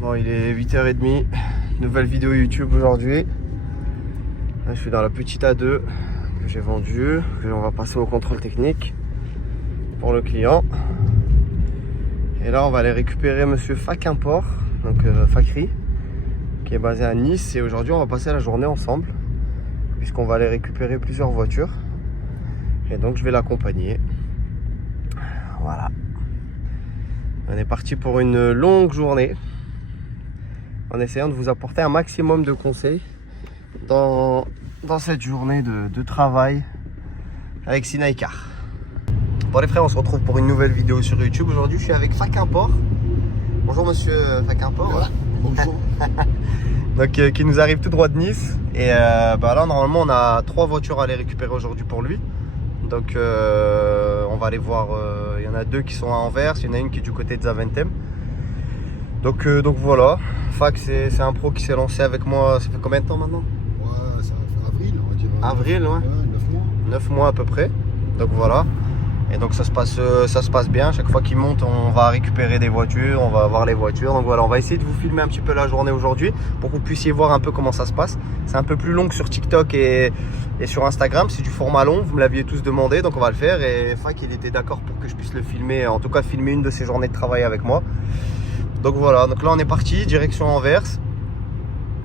Bon, il est 8h30, nouvelle vidéo YouTube aujourd'hui. Là, je suis dans la petite A2 que j'ai vendue. On va passer au contrôle technique pour le client. Et là, on va aller récupérer monsieur Fakimport, donc Fakri, qui est basé à Nice. Et aujourd'hui, on va passer la journée ensemble, puisqu'on va aller récupérer plusieurs voitures. Et donc, je vais l'accompagner. Voilà. On est parti pour une longue journée, en essayant de vous apporter un maximum de conseils dans cette journée de travail avec Sinaïcar. Bon les frères, on se retrouve pour une nouvelle vidéo sur YouTube. Aujourd'hui je suis avec Fakimport. Bonjour monsieur Fakimport. Voilà. Bonjour. Donc qui nous arrive tout droit de Nice. Et là normalement on a 3 voitures à aller récupérer aujourd'hui pour lui. Donc on va aller voir, il y en a 2 qui sont à Anvers, il y en a une qui est du côté de Zaventem. Donc voilà, Fak c'est un pro qui s'est lancé avec moi, ça fait combien de temps maintenant? Ouais, ça va faire avril, on va dire. Avril, ouais. 9 mois. 9 mois à peu près. Donc voilà. Et donc ça se passe bien. Chaque fois qu'il monte, on va récupérer des voitures, on va voir les voitures. Donc voilà, on va essayer de vous filmer un petit peu la journée aujourd'hui pour que vous puissiez voir un peu comment ça se passe. C'est un peu plus long que sur TikTok et sur Instagram. C'est du format long, vous me l'aviez tous demandé, donc on va le faire. Et Fak, il était d'accord pour que je puisse le filmer, en tout cas filmer une de ses journées de travail avec moi. Donc voilà, donc là on est parti, direction Anvers.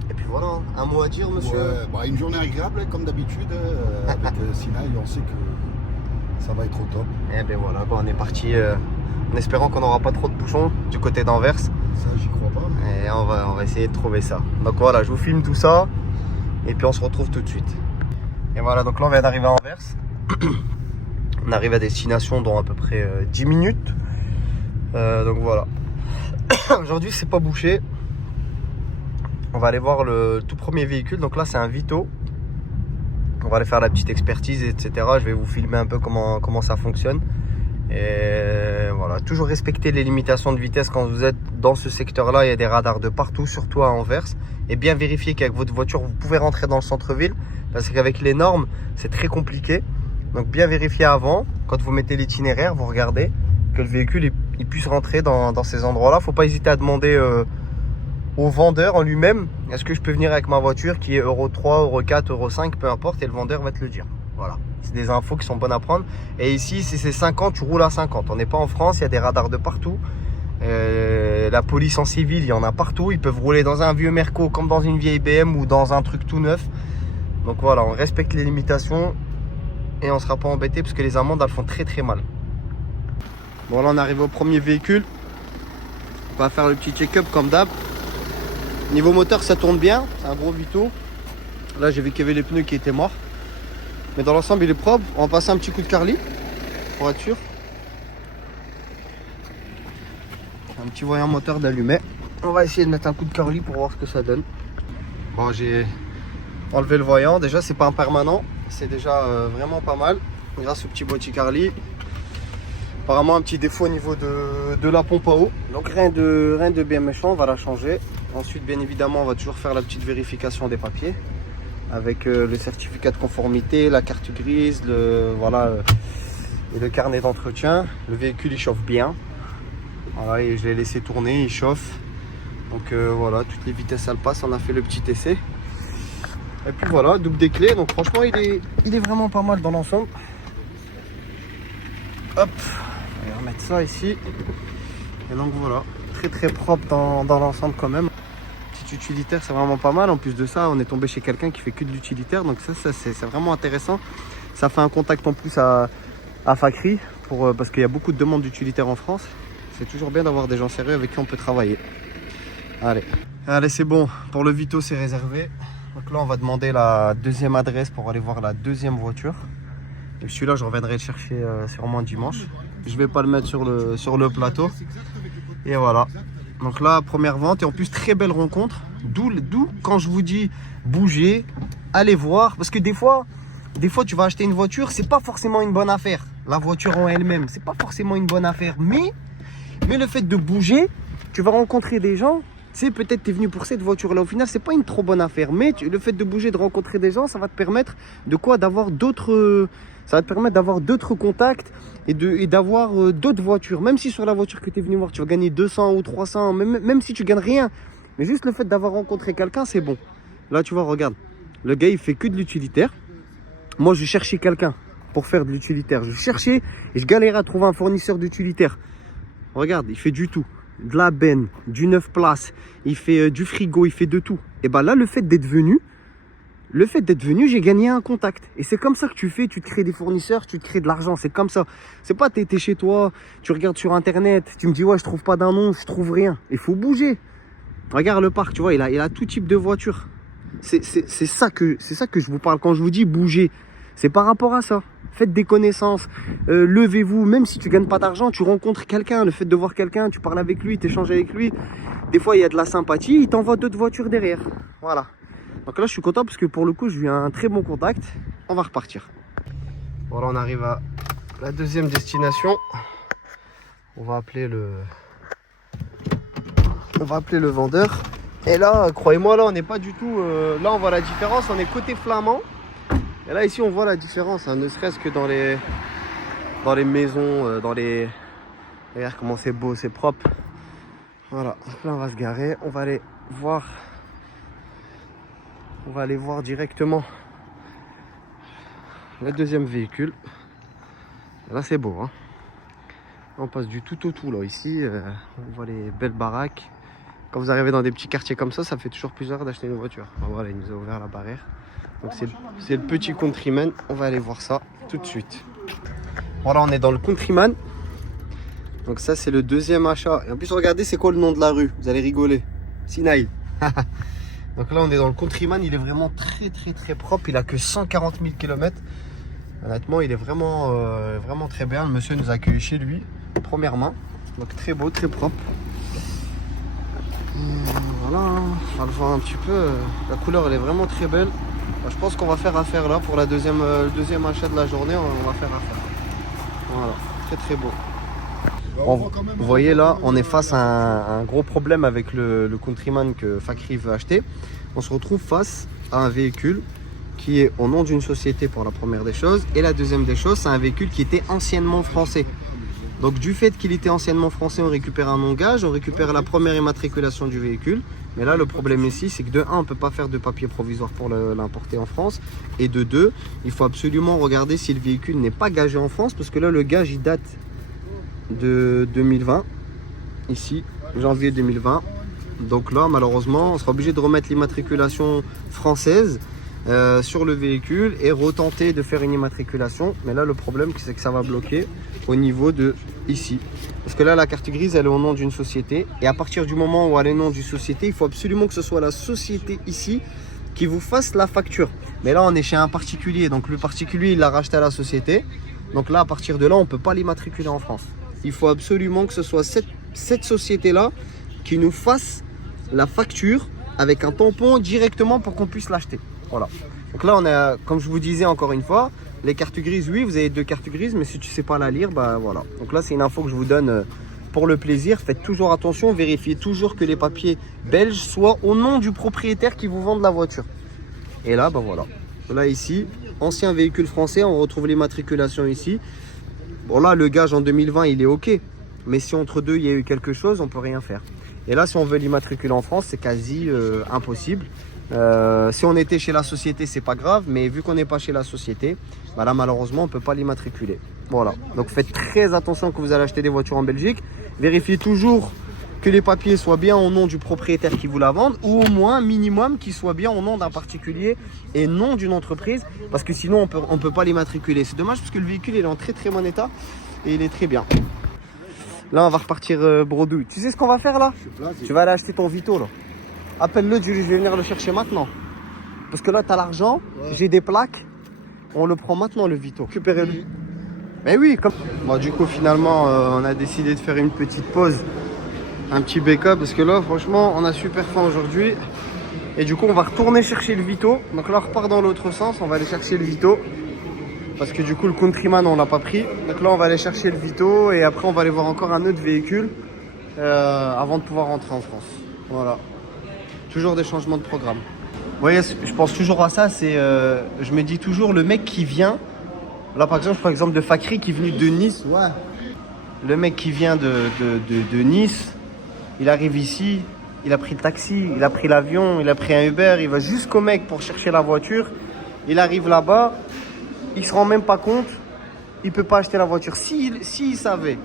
Et puis voilà, un mot à dire monsieur? Ouais, bah, une journée agréable comme d'habitude avec Sinaï, on sait que ça va être au top. Et bien voilà, on est parti en espérant qu'on n'aura pas trop de bouchons du côté d'Anvers. Ça j'y crois pas. Mais... Et on va essayer de trouver ça. Donc voilà, je vous filme tout ça et puis on se retrouve tout de suite. Et voilà, donc là on vient d'arriver à Anvers. On arrive à destination dans à peu près 10 minutes. Donc voilà. Aujourd'hui c'est pas bouché. On va aller voir le tout premier véhicule. Donc là c'est un Vito. On va aller faire la petite expertise, etc. Je vais vous filmer un peu comment ça fonctionne. Et voilà, toujours respecter les limitations de vitesse quand vous êtes dans ce secteur-là. Il y a des radars de partout, surtout à Anvers. Et bien vérifier qu'avec votre voiture, vous pouvez rentrer dans le centre-ville. Parce qu'avec les normes, c'est très compliqué. Donc bien vérifier avant, quand vous mettez l'itinéraire, vous regardez que le véhicule il puisse rentrer dans ces endroits-là. Faut pas hésiter à demander au vendeur en lui-même, est-ce que je peux venir avec ma voiture qui est Euro 3, Euro 4, Euro 5, peu importe, et le vendeur va te le dire. Voilà, c'est des infos qui sont bonnes à prendre. Et ici, si c'est 50, tu roules à 50. On n'est pas en France, il y a des radars de partout. La police en civil, il y en a partout. Ils peuvent rouler dans un vieux Merco comme dans une vieille BM ou dans un truc tout neuf. Donc voilà, on respecte les limitations et on ne sera pas embêté parce que les amendes, elles font très très mal. Bon, là on arrive au premier véhicule. On va faire le petit check-up comme d'hab. Niveau moteur, ça tourne bien, c'est un gros Vito. Là j'ai vu qu'il y avait les pneus qui étaient morts, mais dans l'ensemble il est propre. On va passer un petit coup de carly pour être sûr. Un petit voyant moteur d'allumé. On va essayer de mettre un coup de carly pour voir ce que ça donne. Bon, j'ai enlevé le voyant. Déjà c'est pas un permanent, c'est déjà vraiment pas mal grâce au petit boîtier carly. Apparemment un petit défaut au niveau de la pompe à eau, donc rien de bien méchant, on va la changer. Ensuite bien évidemment on va toujours faire la petite vérification des papiers avec le certificat de conformité, la carte grise, et le carnet d'entretien. Le véhicule il chauffe bien, voilà, et je l'ai laissé tourner, il chauffe. Donc voilà, toutes les vitesses elles passent, on a fait le petit essai. Et puis voilà, double des clés, donc franchement il est vraiment pas mal dans l'ensemble. Hop, on va remettre ça ici. Et donc voilà, très très propre dans l'ensemble quand même. Petit utilitaire, c'est vraiment pas mal. En plus de ça, on est tombé chez quelqu'un qui fait que de l'utilitaire. Donc ça c'est vraiment intéressant. Ça fait un contact en plus à Fakri parce qu'il y a beaucoup de demandes d'utilitaires en France. C'est toujours bien d'avoir des gens sérieux avec qui on peut travailler. Allez, c'est bon. Pour le Vito, c'est réservé. Donc là, on va demander la deuxième adresse pour aller voir la deuxième voiture. Et celui-là, je reviendrai le chercher sûrement dimanche. Je vais pas le mettre sur le plateau. Et voilà. Donc là, première vente. Et en plus, très belle rencontre. D'où quand je vous dis bouger, allez voir. Parce que des fois, tu vas acheter une voiture, c'est pas forcément une bonne affaire. La voiture en elle-même, c'est pas forcément une bonne affaire. Mais le fait de bouger, tu vas rencontrer des gens sais, peut-être tu es venu pour cette voiture-là. Au final, c'est pas une trop bonne affaire. Mais le fait de bouger, de rencontrer des gens, ça va te permettre de quoi? D'avoir d'autres... Ça va te permettre d'avoir d'autres contacts et d'avoir d'autres voitures. Même si sur la voiture que tu es venu voir, tu vas gagner 200 ou 300, même si tu gagnes rien. Mais juste le fait d'avoir rencontré quelqu'un, c'est bon. Là, tu vois, regarde. Le gars, il fait que de l'utilitaire. Moi, je cherchais quelqu'un pour faire de l'utilitaire. Je cherchais et je galérais à trouver un fournisseur d'utilitaire. Regarde, il fait du tout. De la benne, du 9 places, il fait du frigo, il fait de tout. Et bien là, le fait d'être venu, j'ai gagné un contact. Et c'est comme ça que tu fais, tu te crées des fournisseurs, tu te crées de l'argent. C'est comme ça. C'est pas t'es chez toi, tu regardes sur internet, tu me dis ouais, je trouve pas d'annonce, je trouve rien. Il faut bouger. Regarde le parc, tu vois, il a tout type de voitures. C'est ça que je vous parle quand je vous dis bouger. C'est par rapport à ça. Faites des connaissances, levez-vous, même si tu gagnes pas d'argent, tu rencontres quelqu'un, le fait de voir quelqu'un, tu parles avec lui, tu échanges avec lui. Des fois, il y a de la sympathie, il t'envoie d'autres voitures derrière. Voilà. Donc là, je suis content parce que pour le coup, j'ai eu un très bon contact. On va repartir. Voilà, on arrive à la deuxième destination. On va appeler le vendeur. Et là, croyez-moi, là, on n'est pas du tout... là, on voit la différence, on est côté flamand. Et là, ici, on voit la différence, hein, ne serait-ce que dans les maisons, dans les... Regarde comment c'est beau, c'est propre. Voilà, donc là, on va se garer. On va aller voir directement le deuxième véhicule. Et là, c'est beau, hein. On passe du tout au tout, là, ici. On voit les belles baraques. Quand vous arrivez dans des petits quartiers comme ça fait toujours plaisir d'acheter une voiture. Voilà, il nous a ouvert la barrière. Donc c'est le petit Countryman. On va aller voir ça tout de suite. Voilà, on est dans le Countryman. Donc ça, c'est le deuxième achat. Et en plus, regardez, c'est quoi le nom de la rue? Vous allez rigoler. Sinaï. Donc là, on est dans le Countryman. Il est vraiment très, très, très propre. Il a que 140 000 km. Honnêtement, il est vraiment, vraiment très bien. Le monsieur nous a accueillis chez lui, première main. Donc très beau, très propre. Voilà, on va le voir un petit peu. La couleur, elle est vraiment très belle. Je pense qu'on va faire affaire là pour le deuxième achat de la journée. On va faire affaire. Voilà, très très beau. Vous voyez là, on est face à un gros problème avec le Countryman que Fakri veut acheter. On se retrouve face à un véhicule qui est au nom d'une société pour la première des choses. Et la deuxième des choses, c'est un véhicule qui était anciennement français. Donc du fait qu'il était anciennement français, on récupère un non-gage, on récupère la première immatriculation du véhicule. Mais là, le problème ici, c'est que de 1, on ne peut pas faire de papier provisoire pour l'importer en France. Et de 2, il faut absolument regarder si le véhicule n'est pas gagé en France. Parce que là, le gage, il date de 2020. Ici, janvier 2020. Donc là, malheureusement, on sera obligé de remettre l'immatriculation française sur le véhicule et retenter de faire une immatriculation. Mais là, le problème, c'est que ça va bloquer au niveau de ici. Parce que là, la carte grise, elle est au nom d'une société. Et à partir du moment où elle est au nom d'une société, il faut absolument que ce soit la société ici qui vous fasse la facture. Mais là, on est chez un particulier. Donc le particulier, il l'a racheté à la société. Donc là, à partir de là, on ne peut pas l'immatriculer en France. Il faut absolument que ce soit cette société-là qui nous fasse la facture avec un tampon directement pour qu'on puisse l'acheter. Voilà. Donc là, on a, comme je vous disais encore une fois, les cartes grises, oui, vous avez 2 cartes grises, mais si tu ne sais pas la lire, bah voilà. Donc là, c'est une info que je vous donne pour le plaisir. Faites toujours attention, vérifiez toujours que les papiers belges soient au nom du propriétaire qui vous vend la voiture. Et là, bah voilà. Là, ici, ancien véhicule français, on retrouve l'immatriculation ici. Bon, là, le gage en 2020, il est OK. Mais si entre deux, il y a eu quelque chose, on ne peut rien faire. Et là, si on veut l'immatriculer en France, c'est quasi impossible. Si on était chez la société, c'est pas grave, mais vu qu'on n'est pas chez la société, bah là malheureusement on peut pas l'immatriculer. Voilà, donc faites très attention quand vous allez acheter des voitures en Belgique. Vérifiez toujours que les papiers soient bien au nom du propriétaire qui vous la vend, ou au moins minimum qu'ils soient bien au nom d'un particulier et non d'une entreprise, parce que sinon on peut pas l'immatriculer. C'est dommage parce que le véhicule est en très très bon état et il est très bien. Là on va repartir bredouille. Tu sais ce qu'on va faire là? Tu vas aller acheter ton Vito là. Appelle-le, je vais venir le chercher maintenant. Parce que là, tu as l'argent, j'ai des plaques. On le prend maintenant, le Vito. Récupérez-le. Mais oui, comme... Bon, du coup, finalement, on a décidé de faire une petite pause. Un petit backup. Parce que là, franchement, on a super faim aujourd'hui. Et du coup, on va retourner chercher le Vito. Donc là, on repart dans l'autre sens. On va aller chercher le Vito. Parce que du coup, le Countryman, on l'a pas pris. Donc là, on va aller chercher le Vito. Et après, on va aller voir encore un autre véhicule. Avant de pouvoir rentrer en France. Voilà. Toujours des changements de programme. Vous voyez, je pense toujours à ça, c'est... je me dis toujours, le mec qui vient... Là, par exemple, de Fakri qui est venu de Nice. Ouais. Le mec qui vient de Nice, il arrive ici, il a pris le taxi, il a pris l'avion, il a pris un Uber, il va jusqu'au mec pour chercher la voiture. Il arrive là-bas, il se rend même pas compte, il peut pas acheter la voiture. S'il savait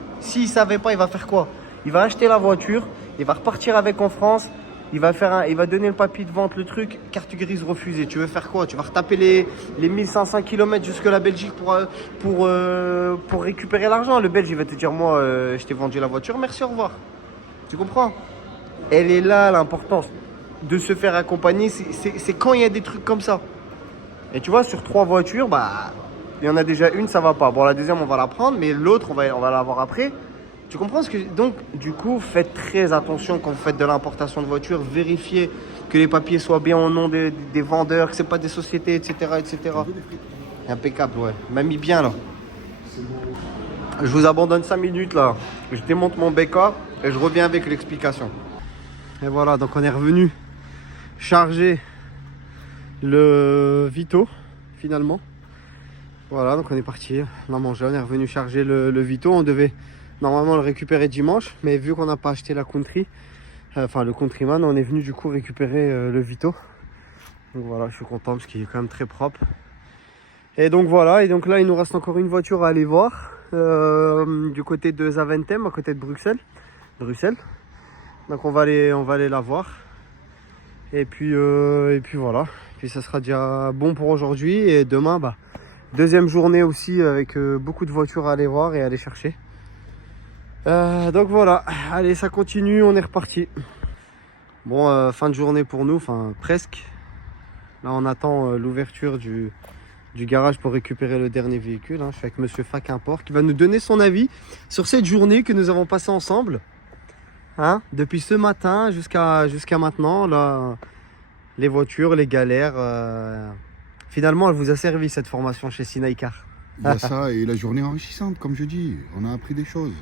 pas, il va faire quoi? Il va acheter la voiture, il va repartir avec en France, il va donner le papier de vente, le truc, carte grise refusée. Tu veux faire quoi? Tu vas retaper les 1500 km jusque la Belgique pour récupérer l'argent. Le Belge, il va te dire, moi, je t'ai vendu la voiture, merci, au revoir. Tu comprends? Elle est là, l'importance de se faire accompagner. C'est quand il y a des trucs comme ça. Et tu vois, sur 3 voitures, bah, il y en a déjà une, ça va pas. Bon, la deuxième, on va la prendre, mais l'autre, on va l'avoir après. Tu comprends ce que... Donc, du coup, faites très attention quand vous faites de l'importation de voitures. Vérifiez que les papiers soient bien au nom des vendeurs, que ce n'est pas des sociétés, etc. etc. Impeccable, ouais. M'a mis bien, là. Je vous abandonne 5 minutes, là. Je démonte mon BK et je reviens avec l'explication. Et voilà, donc on est revenu charger le Vito, finalement. Voilà, donc on est parti. On a mangé, on est revenu charger le Vito. On devait... normalement le récupérer dimanche, mais vu qu'on n'a pas acheté la Country, enfin le Countryman, on est venu du coup récupérer le Vito. Donc voilà, je suis content parce qu'il est quand même très propre. Et donc voilà, et donc là il nous reste encore une voiture à aller voir du côté de Zaventem, à côté de Bruxelles. Donc on va aller la voir. Et puis voilà. Puis ça sera déjà bon pour aujourd'hui. Et demain, bah, deuxième journée aussi avec beaucoup de voitures à aller voir et à aller chercher. Donc voilà, allez, ça continue, on est reparti. Bon, fin de journée pour nous, enfin presque. Là on attend l'ouverture du garage pour récupérer le dernier véhicule. Je suis avec monsieur Faquimport qui va nous donner son avis sur cette journée que nous avons passée ensemble. Depuis ce matin jusqu'à maintenant, là, les voitures, les galères. Finalement, elle vous a servi cette formation chez Sinaïcar. Il y a ça et la journée enrichissante, comme je dis. On a appris des choses.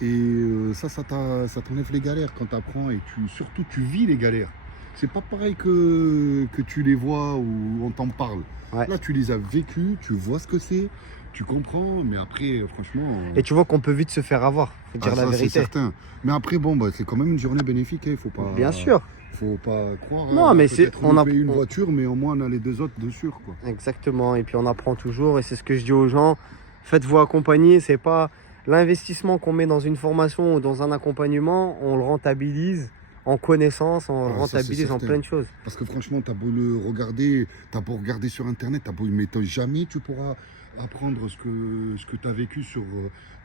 Et ça t'enlève les galères quand tu apprends et surtout tu vis les galères. C'est pas pareil que tu les vois ou on t'en parle. Ouais. Là, tu les as vécues, tu vois ce que c'est, tu comprends, mais après, franchement... Et tu vois qu'on peut vite se faire avoir, faut dire la vérité. C'est certain. Mais après, bon, bah, c'est quand même une journée bénéfique, il faut pas... Bien sûr. Faut pas croire. Non, mais c'est... On a payé une voiture, mais au moins on a les 2 autres dessus, quoi. Exactement, et puis on apprend toujours, et c'est ce que je dis aux gens, faites-vous accompagner, c'est pas... L'investissement qu'on met dans une formation ou dans un accompagnement, on le rentabilise en connaissance, on le rentabilise en plein de choses. Parce que franchement, tu as beau le regarder, tu as beau regarder sur Internet, mais jamais tu pourras apprendre ce que tu as vécu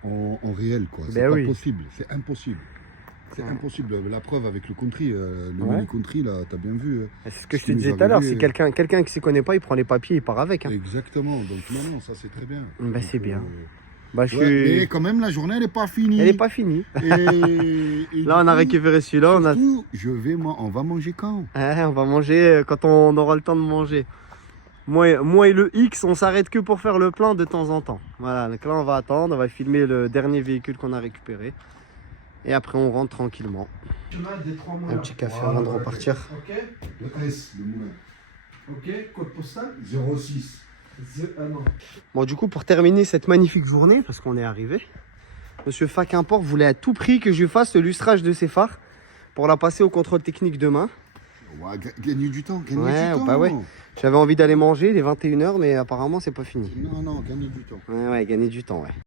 en réel. C'est pas possible, c'est impossible. C'est impossible. La preuve avec le country, le mini country, là, tu as bien vu. C'est ce que je te disais tout à l'heure, si quelqu'un qui ne s'y connaît pas, il prend les papiers, il part avec. Exactement, donc non, ça c'est très bien. C'est bien. Bah, mais quand même, la journée, elle n'est pas finie. Elle n'est pas finie. Et là, on a récupéré celui-là. On va manger quand? On va manger quand on aura le temps de manger. Moi et le X, on s'arrête que pour faire le plein de temps en temps. Voilà, donc là, on va attendre. On va filmer le dernier véhicule qu'on a récupéré. Et après, on rentre tranquillement. Un petit café avant de repartir. Ok. Le S, le moulin. Ok, code postal 06. Bon, du coup, pour terminer cette magnifique journée, parce qu'on est arrivé, monsieur Faquimport voulait à tout prix que je fasse le lustrage de ses phares pour la passer au contrôle technique demain. Ouais, gagner du temps, Bah ouais. J'avais envie d'aller manger, il est 21 h, mais apparemment, c'est pas fini. Non, gagner du temps. Ouais, gagner du temps, ouais.